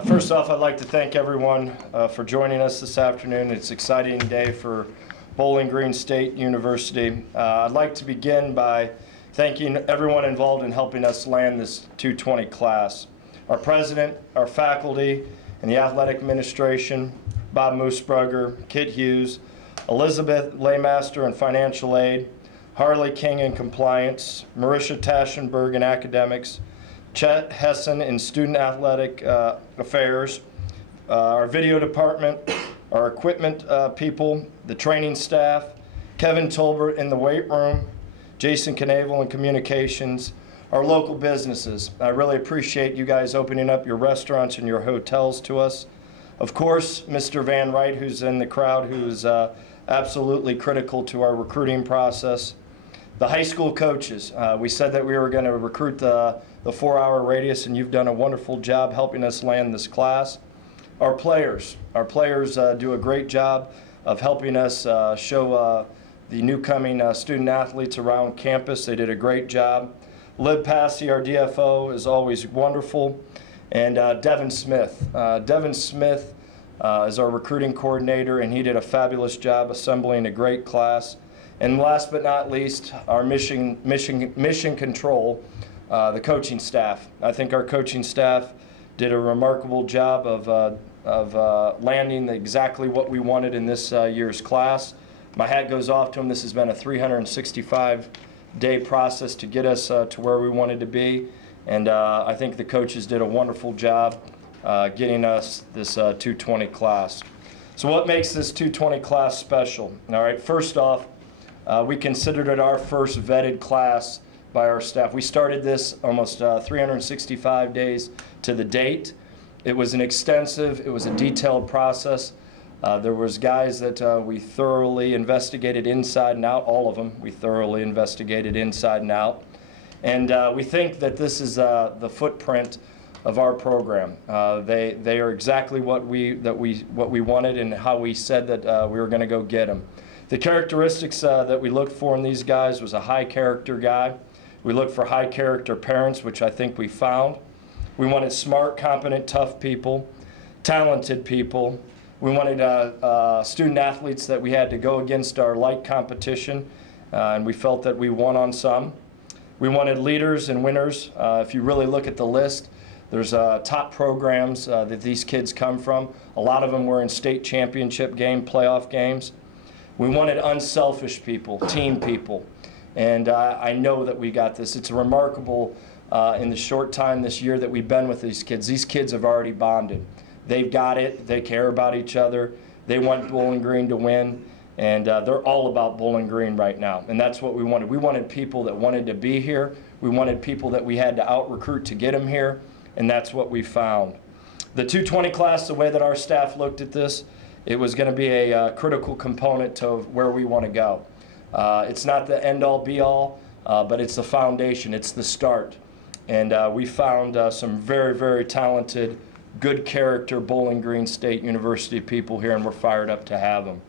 First off, I'd like to thank everyone for joining us this afternoon. It's an exciting day for Bowling Green State University. I'd like to begin by thanking everyone involved in helping us land this 220 class. Our president, our faculty, and the athletic administration, Bob Moosebrugger, Kit Hughes, Elizabeth Laymaster in financial aid, Harley King in compliance, Marisha Taschenberg in academics, Chet Hessen in student athletic affairs, our video department, our equipment people, the training staff, Kevin Tolbert in the weight room, Jason Knavel in communications, our local businesses. I really appreciate you guys opening up your restaurants and your hotels to us. Of course, Mr. Van Wright, who's in the crowd, who's absolutely critical to our recruiting process. The high school coaches, we said that we were going to recruit the 4-hour radius, and you've done a wonderful job helping us land this class. Our players do a great job of helping us show the new coming student athletes around campus. They did a great job. Lib Passy, our DFO, is always wonderful. And Devin Smith. Devin Smith is our recruiting coordinator, and he did a fabulous job assembling a great class. And last but not least, our mission control, the coaching staff. I think our coaching staff did a remarkable job of landing exactly what we wanted in this year's class. My hat goes off to them. This has been a 365-day process to get us to where we wanted to be. And I think the coaches did a wonderful job getting us this 220 class. So what makes this 220 class special? All right, first off, we considered it our first vetted class by our staff. We started this almost 365 days to the date. It was an extensive, it was a detailed process. There was guys that we thoroughly investigated inside and out, all of them we thoroughly investigated inside and out. And we think that this is the footprint of our program. They are exactly what we wanted and how we said that we were going to go get them. The characteristics that we looked for in these guys was a high character guy. We looked for high character parents, which I think we found. We wanted smart, competent, tough people, talented people. We wanted student athletes that we had to go against our light competition, and we felt that we won on some. We wanted leaders and winners. If you really look at the list, there's top programs that these kids come from. A lot of them were in state championship game, playoff games. We wanted unselfish people, team people. And I know that we got this. It's remarkable in the short time this year that we've been with these kids. These kids have already bonded. They've got it. They care about each other. They want Bowling Green to win. And they're all about Bowling Green right now. And that's what we wanted. We wanted people that wanted to be here. We wanted people that we had to out-recruit to get them here. And that's what we found. The 220 class, the way that our staff looked at this, it was going to be a critical component to where we want to go. It's not the end-all, be-all, but it's the foundation. It's the start. And we found some very, very talented, good character Bowling Green State University people here, and we're fired up to have them.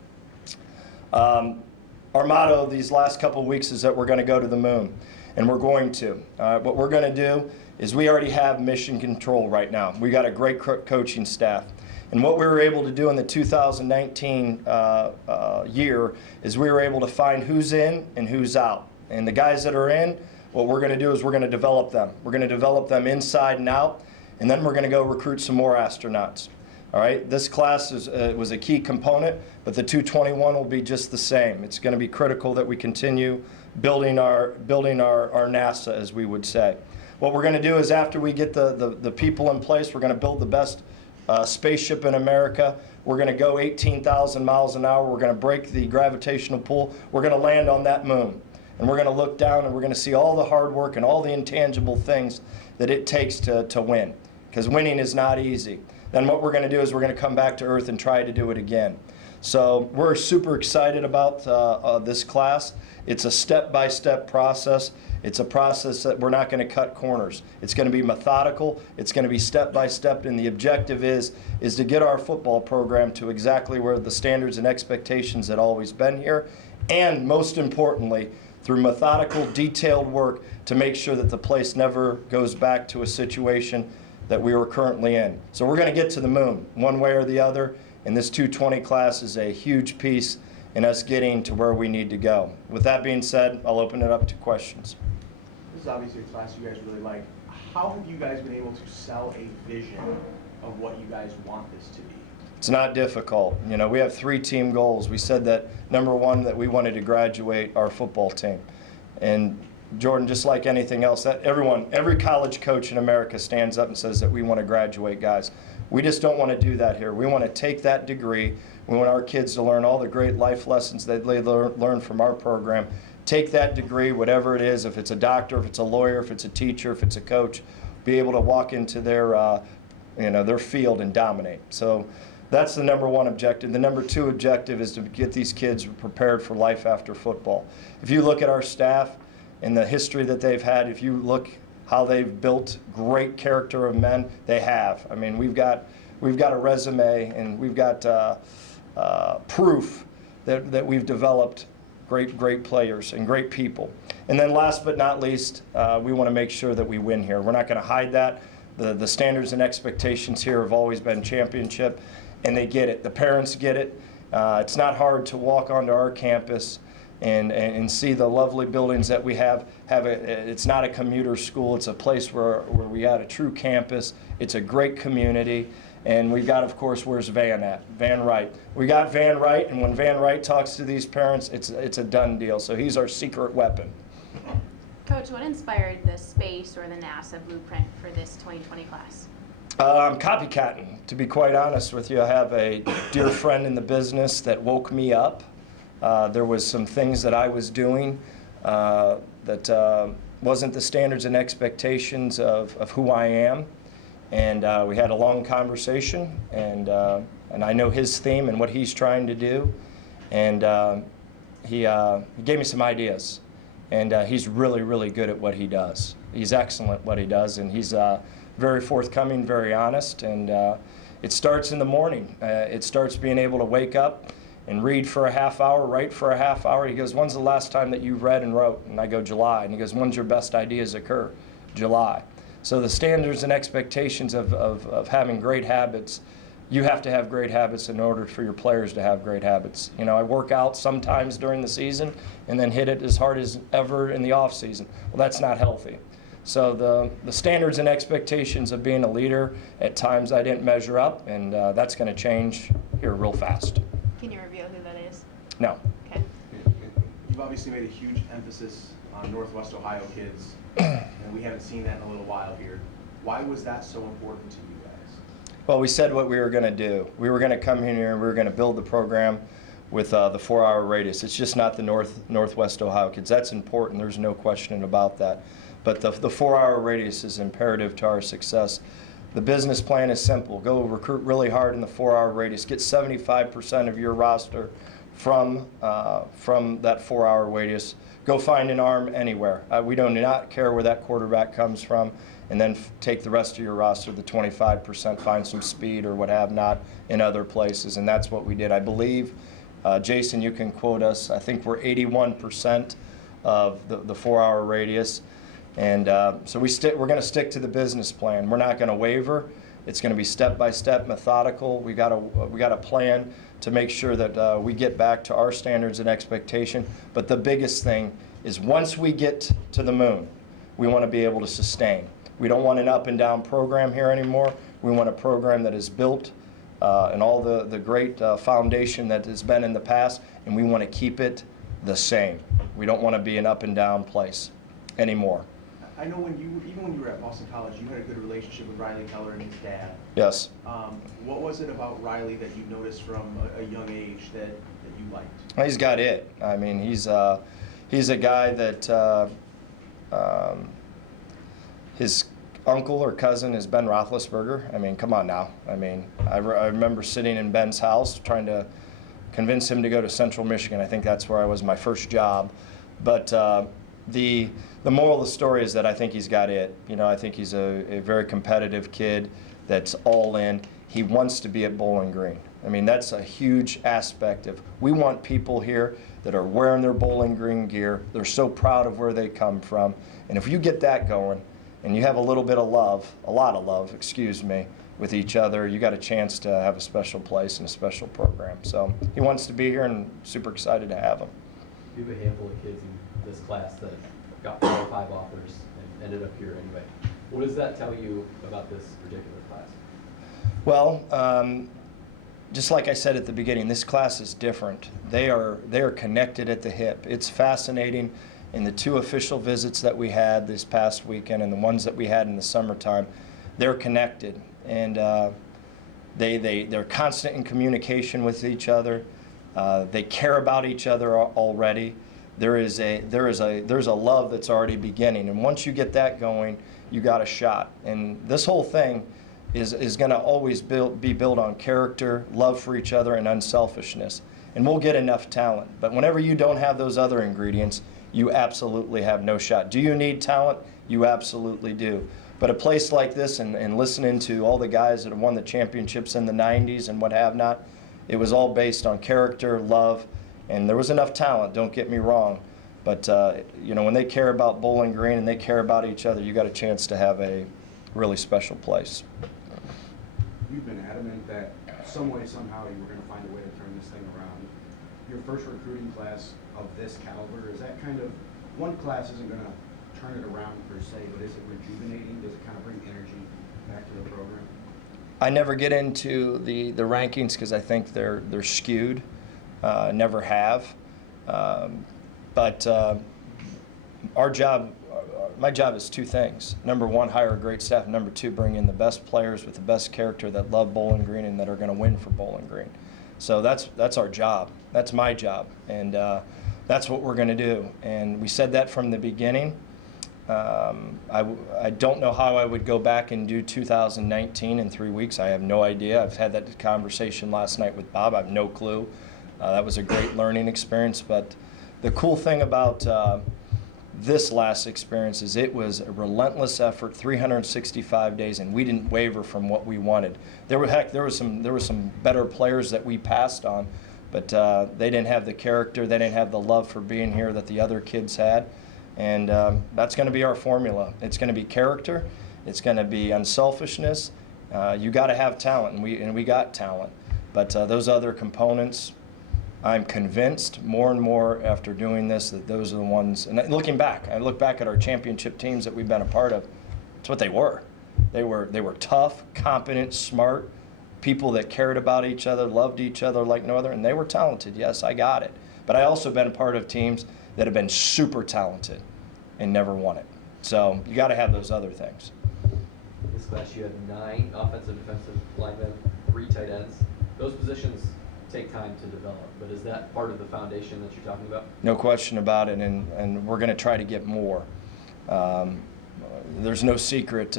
Our motto these last couple of weeks is that we're going to go to the moon, and we're going to. What we're going to do is we already have mission control right now. We got a great coaching staff. And what we were able to do in the 2019 year is we were able to find who's in and who's out. And the guys that are in, what we're going to do is we're going to develop them. We're going to develop them inside and out, and then we're going to go recruit some more astronauts. All right, this class was a key component, but the 221 will be just the same. It's going to be critical that we continue building our NASA, as we would say. What we're going to do is after we get the people in place, we're going to build the best spaceship in America. We're going to go 18,000 miles an hour. We're going to break the gravitational pull. We're going to land on that moon. And we're going to look down and we're going to see all the hard work and all the intangible things that it takes to win. Because winning is not easy. Then what we're going to do is we're going to come back to Earth and try to do it again. So we're super excited about this class. It's a step-by-step process. It's a process that we're not going to cut corners. It's going to be methodical. It's going to be step-by-step, and the objective is to get our football program to exactly where the standards and expectations had always been here, and most importantly, through methodical, detailed work to make sure that the place never goes back to a situation that we were currently in. So we're going to get to the moon one way or the other, and this 220 class is a huge piece in us getting to where we need to go. With that being said, I'll open it up to questions. This is obviously a class you guys really like. How have you guys been able to sell a vision of what you guys want this to be? It's not difficult. You know, we have 3 team goals. We said that number 1, that we wanted to graduate our football team. And Jordan, just like anything else, that every college coach in America stands up and says that we want to graduate guys. We just don't want to do that here. We want to take that degree. We want our kids to learn all the great life lessons that they learn from our program. Take that degree, whatever it is, if it's a doctor, if it's a lawyer, if it's a teacher, if it's a coach, be able to walk into their, their field and dominate. So that's the number 1 objective. The number 2 objective is to get these kids prepared for life after football. If you look at our staff and the history that they've had, if you look how they've built great character of men, they have. I mean, we've got a resume, and we've got proof that we've developed great players and great people. And then last but not least, we want to make sure that we win here. We're not going to hide that. The standards and expectations here have always been championship, and they get it. The parents get it. It's not hard to walk onto our campus and see the lovely buildings that we have. It's not a commuter school. It's a place where we got a true campus. It's a great community. And we've got, of course, where's Van at? Van Wright. We got Van Wright, and when Van Wright talks to these parents, it's a done deal. So he's our secret weapon. Coach, what inspired the space or the NASA blueprint for this 2020 class? I'm copycatting, to be quite honest with you. I have a dear friend in the business that woke me up. There was some things that I was doing that wasn't the standards and expectations of who I am. And we had a long conversation, and I know his theme and what he's trying to do. And he gave me some ideas. And he's really good at what he does. He's excellent at what he does, and he's very forthcoming, very honest. And it starts in the morning. It starts being able to wake up and read for a half hour, write for a half hour. He goes, when's the last time that you read and wrote? And I go, July. And he goes, when's your best ideas occur? July. So the standards and expectations of having great habits, you have to have great habits in order for your players to have great habits. You know, I work out sometimes during the season and then hit it as hard as ever in the off season. Well, that's not healthy. So the standards and expectations of being a leader, at times I didn't measure up, and that's going to change here real fast. Can you reveal who that is? No. Okay. You've obviously made a huge emphasis on Northwest Ohio kids, and we haven't seen that in a little while here. Why was that so important to you guys? Well, we said what we were going to do. We were going to come in here and we were going to build the program with the 4-hour radius. It's just not the Northwest Ohio kids. That's important. There's no question about that. But the 4-hour radius is imperative to our success. The business plan is simple. Go recruit really hard in the 4-hour radius. Get 75% of your roster from that 4-hour radius. Go find an arm anywhere. We do not care where that quarterback comes from. And then take the rest of your roster, the 25%, find some speed or what have not in other places. And that's what we did. I believe, Jason, you can quote us, I think we're 81% of the 4-hour radius. And so we're going to stick to the business plan. We're not going to waver. It's going to be step-by-step, methodical. We got a plan to make sure that we get back to our standards and expectation. But the biggest thing is once we get to the moon, we want to be able to sustain. We don't want an up-and-down program here anymore. We want a program that is built and all the great foundation that has been in the past, and we want to keep it the same. We don't want to be an up-and-down place anymore. I know even when you were at Boston College, you had a good relationship with Riley Keller and his dad. Yes. What was it about Riley that you noticed from a young age that you liked? Well, he's got it. I mean, he's a guy that his uncle or cousin is Ben Roethlisberger. I mean, come on now. I mean, I remember sitting in Ben's house trying to convince him to go to Central Michigan. I think that's where I was my first job. But the moral of the story is that I think he's got it. You know, I think he's a very competitive kid that's all in. He wants to be at Bowling Green. I mean, that's a huge aspect of, we want people here that are wearing their Bowling Green gear. They're so proud of where they come from. And if you get that going, and you have a little bit of love, a lot of love, excuse me, with each other, you got a chance to have a special place and a special program. So he wants to be here, and super excited to have him. You have a handful of kids in this class that got 4 or 5 offers and ended up here anyway. What does that tell you about this particular class? Well, just like I said at the beginning, this class is different. They are connected at the hip. It's fascinating. In the 2 official visits that we had this past weekend and the ones that we had in the summertime, they're connected, and they're constant in communication with each other. They care about each other already. There's a love that's already beginning, and once you get that going, you got a shot. And this whole thing is going to always be built on character, love for each other, and unselfishness. And we'll get enough talent, but whenever you don't have those other ingredients, you absolutely have no shot. Do you need talent? You absolutely do. But a place like this, and listening to all the guys that have won the championships in the 90s and what have not, it was all based on character, love, and there was enough talent, don't get me wrong. But when they care about Bowling Green and they care about each other, you got a chance to have a really special place. You've been adamant that some way, somehow, you were going to find a way to turn this thing around. Your first recruiting class of this caliber, is that kind of, one class isn't going to turn it around per se, but is it rejuvenating? Does it kind of bring energy back to the program? I never get into the rankings because I think they're skewed. Never have. But our job, my job is 2 things. Number 1, hire a great staff. Number 2, bring in the best players with the best character that love Bowling Green and that are going to win for Bowling Green. So that's our job. That's my job, and that's what we're going to do. And we said that from the beginning. I don't know how I would go back and do 2019 in 3 weeks. I have no idea. I've had that conversation last night with Bob. I have no clue. That was a great learning experience. But the cool thing about this last experience is it was a relentless effort, 365 days, and we didn't waver from what we wanted. There were some better players that we passed on, but they didn't have the character, they didn't have the love for being here that the other kids had. And that's going to be our formula. It's going to be character. It's going to be unselfishness. You got to have talent, and we got talent. But those other components, I'm convinced more and more after doing this that those are the ones. And looking back, I look back at our championship teams that we've been a part of. It's what they were. They were tough, competent, smart people that cared about each other, loved each other like no other, and they were talented. Yes, I got it. But I also been a part of teams that have been super talented and never won it. So you got to have those other things. In this class, you had 9 offensive, defensive linemen, 3 tight ends. Those positions take time to develop, but is that part of the foundation that you're talking about? No question about it, and we're going to try to get more. There's no secret.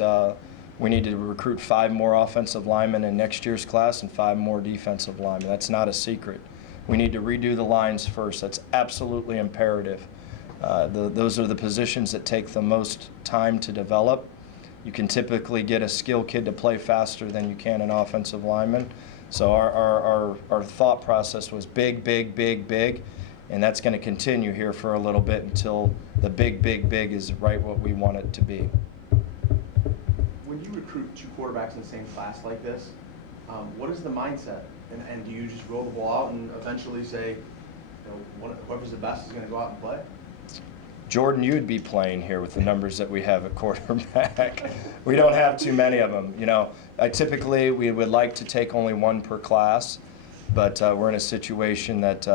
We need to recruit 5 more offensive linemen in next year's class and 5 more defensive linemen. That's not a secret. We need to redo the lines first. That's absolutely imperative. Those are the positions that take the most time to develop. You can typically get a skilled kid to play faster than you can an offensive lineman. So our thought process was big, big, big, big, and that's going to continue here for a little bit until the big, big, big is right what we want it to be. When you recruit 2 quarterbacks in the same class like this, what is the mindset? And do you just roll the ball out and eventually say, whoever's the best is going to go out and play? Jordan, you would be playing here with the numbers that we have at quarterback. We don't have too many of them. Typically we would like to take only 1 per class, but we're in a situation that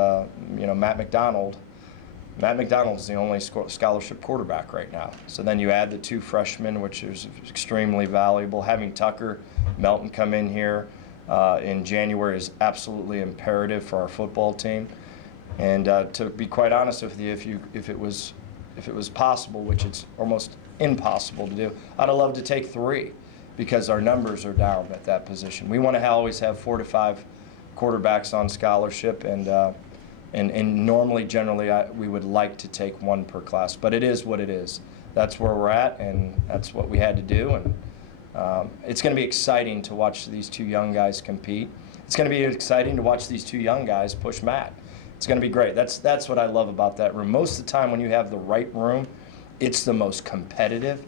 Matt McDonald's the only scholarship quarterback right now. So then you add the 2 freshmen, which is extremely valuable. Having Tucker Melton come in here in January is absolutely imperative for our football team. And to be quite honest with you, if it was possible, which it's almost impossible to do, I'd have loved to take 3 because our numbers are down at that position. We want to always have 4 to 5 quarterbacks on scholarship, and normally, generally, we would like to take 1 per class, but it is what it is. That's where we're at, and that's what we had to do. And it's going to be exciting to watch these 2 young guys compete. It's going to be exciting to watch these 2 young guys push Matt. It's going to be great. That's what I love about that room. Most of the time when you have the right room, it's the most competitive.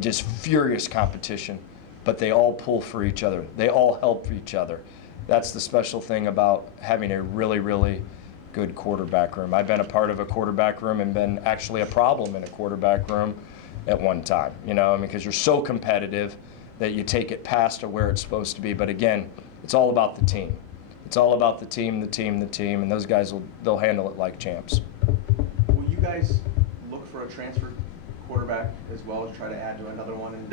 just furious competition, but they all pull for each other. They all help each other. That's the special thing about having a really, really good quarterback room. I've been a part of a quarterback room and been actually a problem in a quarterback room at one time, you know, I mean, because you're so competitive that you take it past to where it's supposed to be. But again, it's all about the team. It's all about the team, and those guys they'll handle it like champs. Will you guys look for a transfer quarterback as well as try to add to another one?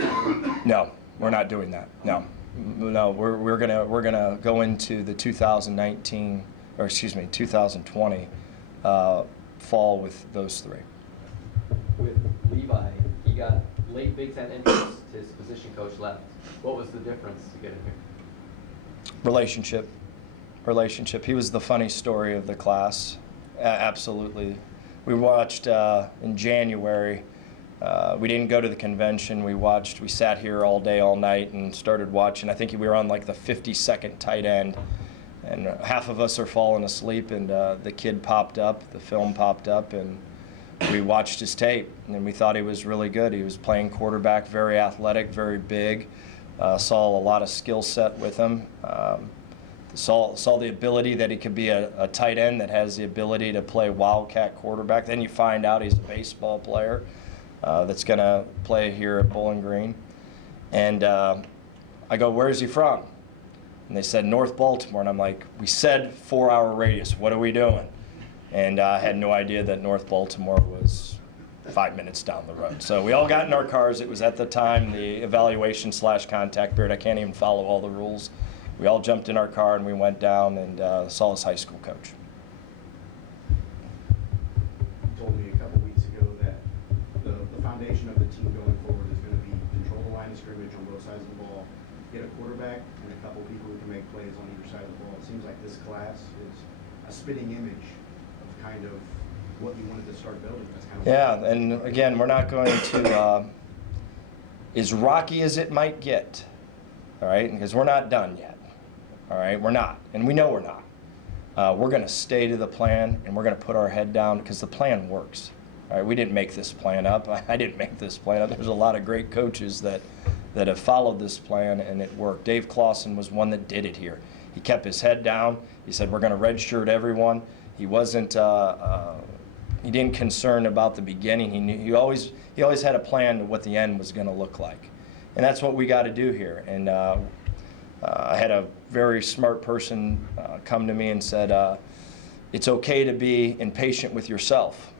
No, we're not doing that. No, we're gonna go into the 2019, or excuse me, 2020 fall with those three. With Levi, he got late Big Ten entrance, his position coach left. What was the difference to get him here? Relationship. He was the funny story of the class. Absolutely. We watched in January. We didn't go to the convention. We sat here all day, all night, and started watching. I think we were on like the 52nd tight end, and half of us are falling asleep. And the kid popped up, the film popped up, and we watched his tape. And we thought he was really good. He was playing quarterback, very athletic, very big. Saw a lot of skill set with him. Saw the ability that he could be a tight end that has the ability to play wildcat quarterback. Then you find out he's a baseball player that's going to play here at Bowling Green. And I go, "Where's he from?" And they said, "North Baltimore." And I'm like, "We said 4-hour radius. What are we doing?" And I had no idea that North Baltimore was 5 minutes down the road. So we all got in our cars. It was at the time the evaluation/contact period. I can't even follow all the rules. We all jumped in our car and we went down and saw his high school coach. You told me a couple weeks ago that the foundation of the team going forward is going to be control the line of scrimmage on both sides of the ball, get a quarterback and a couple people who can make plays on either side of the ball. It seems like this class is a spitting image of kind of what you wanted to start building. That's kind of Yeah, and again, we're not going to, as rocky as it might get, all right, because we're not done yet. All right, we're not, and we know we're not. We're going to stay to the plan, and we're going to put our head down because the plan works. All right, we didn't make this plan up. I didn't make this plan up. There's a lot of great coaches that have followed this plan, and it worked. Dave Clausen was one that did it here. He kept his head down. He said, "We're going to redshirt everyone." He wasn't. He didn't concern about the beginning. He knew. He always had a plan to what the end was going to look like, and that's what we got to do here. And I had a very smart person come to me and said, "It's okay to be impatient with yourself."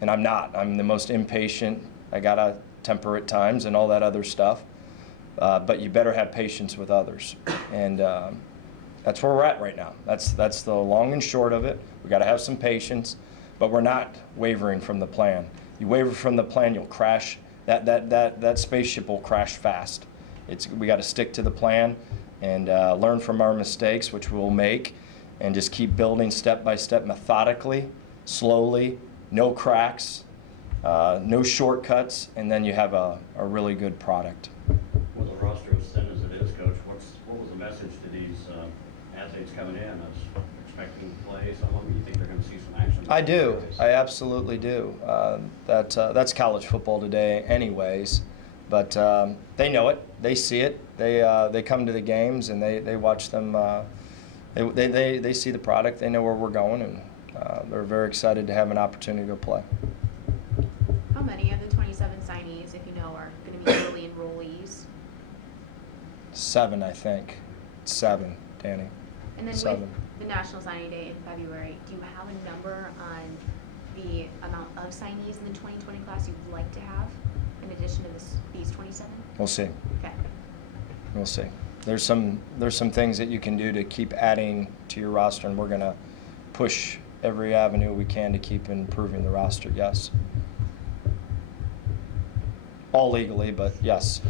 And I'm not. I'm the most impatient. I got a temper at times and all that other stuff. But you better have patience with others. And that's where we're at right now. That's the long and short of it. We got to have some patience, but we're not wavering from the plan. You waver from the plan, you'll crash. That spaceship will crash fast. We got to stick to the plan and learn from our mistakes, which we'll make, and just keep building step by step, methodically, slowly, no cracks, no shortcuts, and then you have a really good product. With the roster as thin as it is, Coach, what was the message to these athletes coming in as expecting to play? Some of them, you think they're going to see some action? I do. I absolutely do. That's college football today anyways, but they know it. They see it. They come to the games and they watch them. They see the product. They know where we're going, and they're very excited to have an opportunity to play. How many of the 27 signees, if you know, are going to be early enrollees? 7, I think. 7, Danny. And then 7. with the National Signing Day in February, do you have a number on the amount of signees in the 2020 class you'd like to have in addition to these 27? We'll see. Okay. We'll see. There's some things that you can do to keep adding to your roster, and we're going to push every avenue we can to keep improving the roster, yes. All legally, but yes.